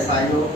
SIO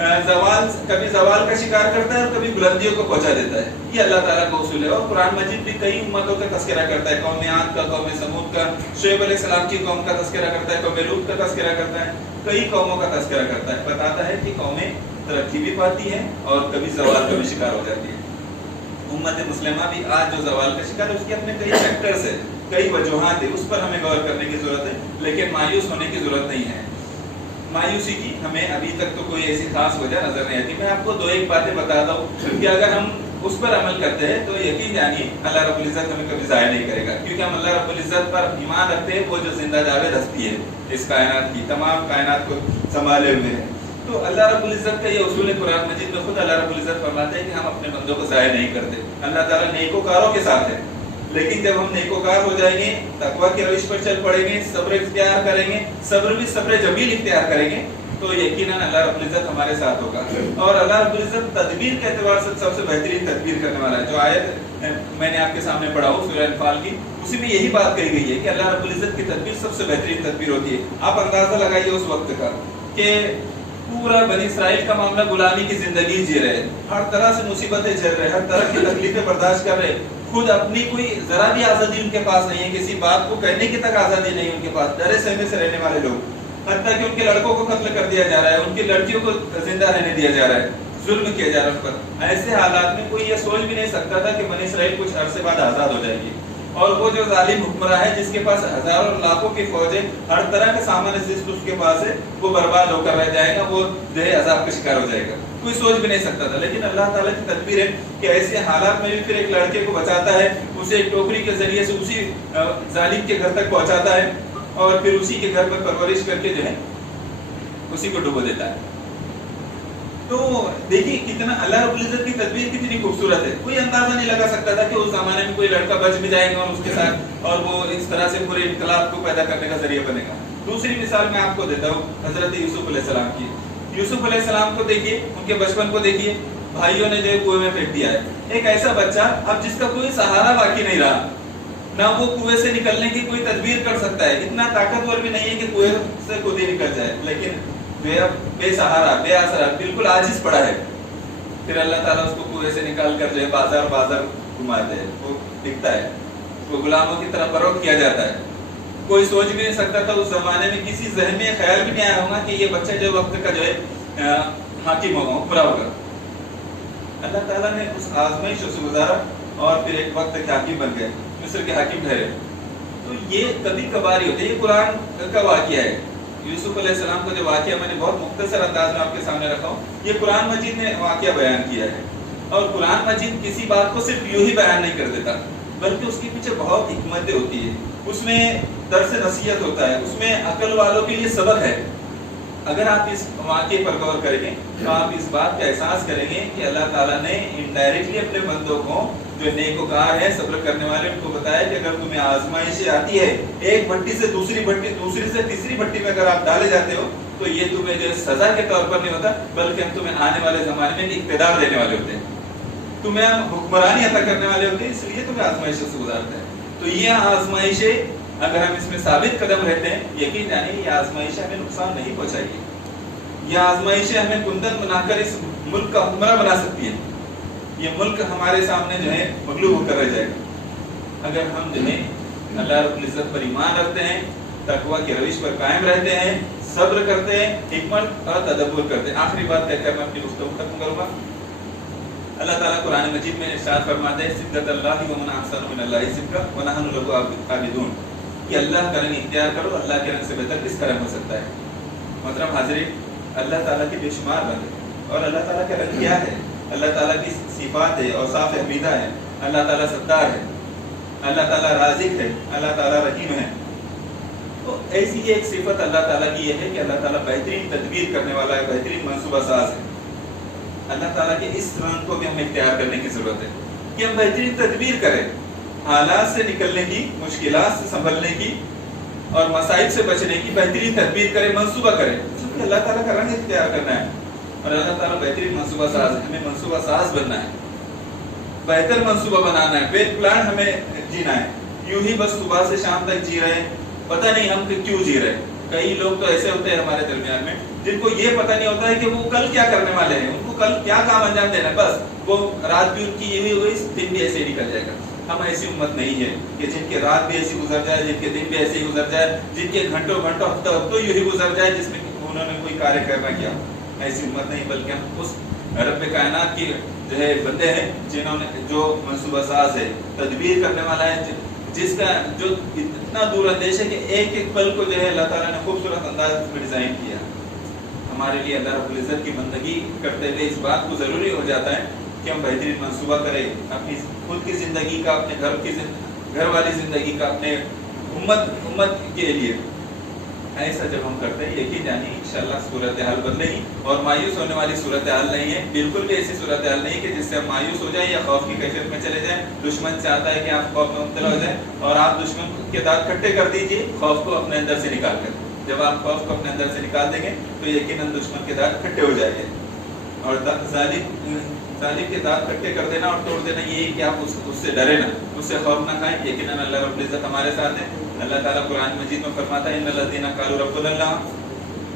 کبھی زوال کا شکار کرتا ہے اور کبھی بلندیوں کو پہنچا دیتا ہے. یہ اللہ تعالیٰ کا اصول ہے. اور قرآن مجید بھی کئی امتوں کا تذکرہ کرتا ہے, قوم عاد کا, قوم سمود کا, شعیب علیہ السلام کی قوم کا تذکرہ کرتا ہے, قوم لوط کا تذکرہ کرتا ہے, کئی قوموں کا تذکرہ کرتا ہے. بتاتا ہے کہ قومیں ترقی بھی پاتی ہیں اور کبھی زوال کا بھی شکار ہو جاتی ہے. امت مسلمہ بھی آج جو زوال کا شکار ہے اس کے اپنے کئی فیکٹرز ہیں, کئی وجوہات ہیں, اس پر ہمیں غور کرنے کی ضرورت ہے, لیکن مایوس ہونے کی ضرورت نہیں ہے. مایوسی کی ہمیں ابھی تک تو کوئی ایسی خاص وجہ نظر نہیں آتی. میں آپ کو 2-1 باتیں بتاتا ہوں کہ اگر ہم اس پر عمل کرتے ہیں تو یقین جانیے اللہ رب العزت ہمیں کبھی ضائع نہیں کرے گا, کیونکہ ہم اللہ رب العزت پر ایمان رکھتے ہیں, وہ جو زندہ جاوید ہستی ہے اس کائنات کی, تمام کائنات کو سنبھالے ہوئے ہیں. تو اللہ رب العزت کا یہ اصول ہے. قرآن مجید میں خود اللہ رب العزت فرماتے ہیں کہ ہم اپنے بندوں کو ضائع نہیں کرتے. اللہ تعالیٰ نیکوکاروں کے ساتھ ہے, لیکن جب ہم نیکوکار ہو جائیں گے, تقویٰ کی روش پر چل پڑیں گے, صبر اختیار کریں گے, صبر بھی صبر جمیل اختیار کریں گے, تو یقیناً اللہ رب العزت ہمارے ساتھ ہوگا. اور اللہ رب العزت تدبیر کے اعتبار سے سب سے بہترین تدبیر کرنے والا ہے. جو آیت میں نے آپ کے سامنے پڑھا ہوں سورہ انفال کی, اسی میں یہی بات کہی گئی ہے کہ اللہ رب العزت کی تدبیر سب سے بہترین تدبیر ہوتی ہے. آپ اندازہ لگائیے اس وقت کا کہ پورا بنی اسرائیل کا معاملہ غلامی کی زندگی جی رہے, ہر طرح سے مصیبتیں جھیل رہے, ہر طرح کی تکلیفیں برداشت کر رہے, خود اپنی کوئی ذرا بھی آزادی ان کے پاس نہیں ہے, کسی بات کو کہنے کی تک آزادی نہیں ان کے پاس, ڈرے سہمے سے رہنے والے لوگ, حتیٰ کہ ان کے لڑکوں کو قتل کر دیا جا رہا ہے, ان کی لڑکیوں کو زندہ رہنے دیا جا رہا ہے, ظلم کیا جا رہا ہے ان پر. ایسے حالات میں کوئی یہ سوچ بھی نہیں سکتا تھا کہ بنی اسرائیل کچھ عرصے بعد آزاد ہو جائے گی. اور وہ جو ظالم حکمراں ہے جس کے پاس ہزاروں لاکھوں کی فوج ہے, ہر طرح کے سامان اس کے پاس ہے, وہ برباد ہو کر رہ جائے گا, وہ جو ہے عذاب کا شکار ہو جائے گا. کوئی سوچ بھی نہیں سکتا تھا. لیکن اللہ تعالیٰ کی تدبیر ہے کہ ایسے حالات میں بھی پھر ایک لڑکے کو بچاتا ہے, اسے ایک ٹوکری کے ذریعے سے اسی ظالم کے گھر تک پہنچاتا ہے, اور پھر اسی کے گھر پر پرورش کر کے جو ہے اسی کو ڈبو دیتا ہے. تو دیکھیے کتنا اللہ رب العزت کی تدبیر کتنی خوبصورت ہے. کوئی اندازہ نہیں لگا سکتا تھا کہ اس زمانے میں کوئی لڑکا بچ بھی جائے گا اور اس کے ساتھ, اور وہ اس طرح سے پورے انقلاب کو پیدا کرنے کا ذریعہ بنے گا. دوسری مثال میں آپ کو دیتا ہوں حضرت یوسف علیہ السلام کی. یوسف علیہ السلام کو دیکھیے, ان کے بچپن کو دیکھیے, بھائیوں نے جو کنویں میں پھینک دیا ہے. ایک ایسا بچہ اب جس کا کوئی سہارا باقی نہیں رہا, نہ وہ کنویں سے نکلنے کی کوئی تدبیر کر سکتا ہے, اتنا طاقتور بھی نہیں ہے کہ کنویں سے خود ہی نکل جائے, لیکن بے سہارا, بے آسرا, بالکل عاجز پڑا ہے. پھر اللہ تعالیٰ اس کو کنویں سے نکال کر جو ہے بازار گھماتے ہیں, وہ دکھتا ہے, وہ غلاموں کی طرح فروخت کیا جاتا ہے. کوئی سوچ بھی نہیں سکتا تھا اس زمانے میں, کسی ذہن میں خیال بھی نہیں آیا ہوگا کہ یہ بچہ جو وقت کا جو ہے حاکم ہوگا, حکمراں ہوگا. اللہ تعالیٰ نے اس آزمائش سے گزارا اور پھر ایک وقت کے حاکم بن گئے, مصر کے حاکم ٹھہرے. تو یہ کبھی کبھار ہی ہوتے ہیں. یہ قرآن کا واقعہ ہے. یوسف علیہ السلام کا جو واقعہ میں نے بہت مختصر انداز میں آپ کے سامنے رکھا ہوں, یہ قرآن مجید نے واقعہ بیان کیا ہے. اور قرآن مجید کسی بات کو صرف یوں ہی بیان نہیں کر دیتا, بلکہ اس کے پیچھے بہت حکمتیں ہوتی ہے, اس میں درس نصیحت ہوتا ہے, اس میں عقل والوں کے لیے سبق ہے. اگر آپ اس واقعے پر غور کریں گے تو آپ اس بات کا احساس کریں گے کہ اللہ تعالیٰ نے انڈائریکٹلی اپنے بندوں کو جو نیکوکار ہیں, صبر کرنے والے, ان کو بتایا کہ اگر تمہیں آزمائشیں آتی ہے, ایک بھٹی سے دوسری بھٹی, دوسری سے تیسری بھٹی میں اگر آپ ڈالے جاتے ہو, تو یہ تمہیں جو سزا کے طور پر نہیں ہوتا, بلکہ ہم تمہیں آنے والے زمانے میں اقتدار دینے والے ہوتے ہیں, تمہیں ہم حکمرانی عطا کرنے والے ہوتے ہیں, اس لیے تمہیں آزمائشوں سے گزارتے ہیں. تو یہ آزمائشیں اگر ہم اس میں ثابت قدم رہتے ہیں, یقین جانیے یہ آزمائشیں ہمیں نقصان نہیں پہنچائے گی. یہ آزمائشیں ہمیں کندن بنا کر اس ملک کا حکمراں بنا سکتی ہیں. یہ ملک ہمارے سامنے جو ہے مغلوب ہو کر رہ جائے گا اگر ہم جو ہے اللہ رب العزت پر ایمان رکھتے ہیں, تقویٰ کی روش پر قائم رہتے ہیں, صبر کرتے ہیں, حکمت اور تدبر کرتے ہیں. آخری بات کہہ کر میں اپنی گفتگو ختم کروں گا. اللہ تعالیٰ قرآن مجید میں ارشاد فرماتے ہیں, صبغۃ اللہ ومن احسن من اللہ صبغۃ ونحن لہ عابدون, کہ اللہ کا رنگ اختیار کرو, اللہ کے رنگ سے بہتر کس کا رنگ ہو سکتا ہے. محترم حاضرین, اللہ تعالیٰ کے بے شمار رنگ ہے, اور اللہ تعالیٰ کا رنگ کیا ہے؟ اللہ تعالیٰ کی صفات ہے اور صاف حمیدہ ہے. اللہ تعالیٰ ستار ہے, اللہ تعالیٰ رازق ہے, اللہ تعالیٰ رحیم ہے. تو ایسی ایک صفت اللہ تعالیٰ کی یہ ہے کہ اللہ تعالیٰ بہترین تدبیر کرنے والا ہے, بہترین منصوبہ ساز ہے. اللہ تعالیٰ کے اس رنگ کو بھی ہمیں اختیار کرنے کی ضرورت ہے کہ ہم بہترین تدبیر کریں, حالات سے نکلنے کی, مشکلات سے سنبھلنے کی اور مصائب سے بچنے کی بہترین تدبیر کریں, منصوبہ کریں. کیونکہ اللہ تعالیٰ کا رنگ اختیار کرنا ہے, اور اللہ تعالیٰ بہترین منصوبہ ساز ہے. ہمیں منصوبہ ساز بننا ہے, بہتر منصوبہ بنانا ہے, ویل پلان ہمیں جینا ہے. یوں ہی بس صبح سے شام تک جی رہے ہیں, پتہ نہیں ہم کیوں جی رہے ہیں. کئی لوگ تو ایسے ہوتے ہیں ہمارے درمیان میں جن کو یہ پتہ نہیں ہوتا ہے کہ وہ کل کیا کرنے والے ہیں، ان کو کل کیا کام انجام دینا ہے، بس وہ رات بھی ان کی یہی ہوئی، دن بھی ایسے ہی نکل جائے گا۔ ہم ایسی امت نہیں ہے کہ جن کے رات بھی ایسی گزر جائے، جن کے دن بھی ایسے ہی گزر جائے، جن کے گھنٹوں ہفتوں یہی گزر جائے جس میں انہوں نے کوئی کاریہ کرنا کیا۔ ایسی امت نہیں، بلکہ ہم اس رب کائنات کی جو ہے بندے ہیں جنہوں نے جو منصوبہ ساز ہے، تدبیر کرنے والا ہے، جس کا جو اتنا دور اندیش ہے کہ ایک ایک پل کو جو ہے اللہ تعالیٰ نے خوبصورت انداز میں ڈیزائن کیا۔ ہمارے لیے اللہ رب العزت کی بندگی کرتے ہوئے اس بات کو ضروری ہو جاتا ہے کہ ہم بہترین منصوبہ کریں اپنی خود کی زندگی کا، اپنے گھر والی زندگی کا، اپنے امت کے لیے۔ ایسا جب ہم کرتے ہیں یقین جانی انشاءاللہ صورتحال بدلے گی، اور مایوس ہونے والی صورتحال نہیں ہے، بالکل بھی ایسی صورتحال نہیں ہے کہ جس سے ہم مایوس ہو جائیں یا خوف کی کیفیت میں چلے جائیں۔ دشمن چاہتا ہے کہ آپ خوف میں مبتلا ہو جائیں، اور آپ دشمن کے دانت کھٹے کر دیجئے خوف کو اپنے اندر سے نکال کر۔ جب آپ خوف کو اپنے اندر سے نکال دیں گے تو یقیناً دشمن کے دانت کھٹے ہو جائیں گے، اور ظالم کے دانت کھٹے کر دینا اور توڑ دینا یہ ہے کہ آپ اس سے ڈرے نہ، اس سے خوف نہ کھائیں۔ یقیناً اللہ رب العزت ہمارے ساتھ ہے۔ اللہ تعالیٰ قرآن مجید میں فرماتا ہے ان الذین قالوا ربنا اللہ،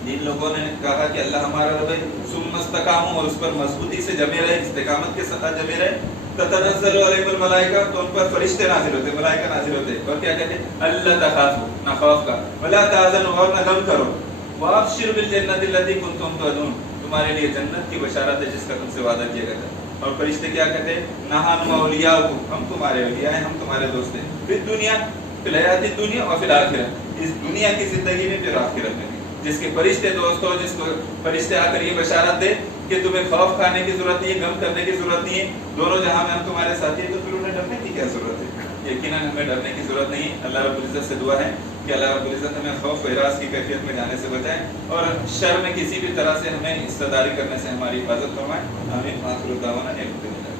جن لوگوں نے کہا کہ اللہ ہمارا رب ہے، ثم استقاموا، اور اس پر مضبوطی سے جمے رہے، استقامت کے ساتھ جمے رہے، تتنزل علیہم الملائکہ، تو ان پر فرشتے نازل ہوتے، ملائکہ نازل ہوتے، اور کیا کہتے ہیں اللہ تخافوا، نہ خوف کا، ولا تحزنوا، اور نہ غم کرو، وابشروا بالجنۃ التي کنتم توعدون، تمہارے لیے جنت کی بشارت ہے جس کا تم سے وعدہ کیا گیا تھا۔ اور فرشتے کیا کہتے ہیں نحن اولیاؤکم، ہم تمہارے اولیاء ہیں، ہم تمہارے دوست ہیں، فی الدنیا، فی الحیات الدنیا اور فی الآخرہ، اس دنیا کی زندگی میں پھر آخرت میں۔ جس کے فرشتے دوست ہو، جس کو فرشتے آ کر یہ بشارت دے کہ تمہیں خوف کھانے کی ضرورت نہیں ہے، غم کرنے کی ضرورت نہیں ہے، دونوں جہاں میں ہم تمہارے ساتھی ہیں، تو پھر انہیں ڈرنے کی کیا ضرورت ہے؟ یقیناً ہمیں ڈرنے کی ضرورت نہیں ہے۔ اللہ رب العزت سے دعا ہے کہ اللہ رب العزت ہمیں خوف و ہراس کی کیفیت میں جانے سے بچائے، اور شر میں کسی بھی طرح سے ہمیں حصہ داری کرنے سے ہماری حفاظت فرمائے۔ آمین۔ آخر دعوانا الحمدللہ۔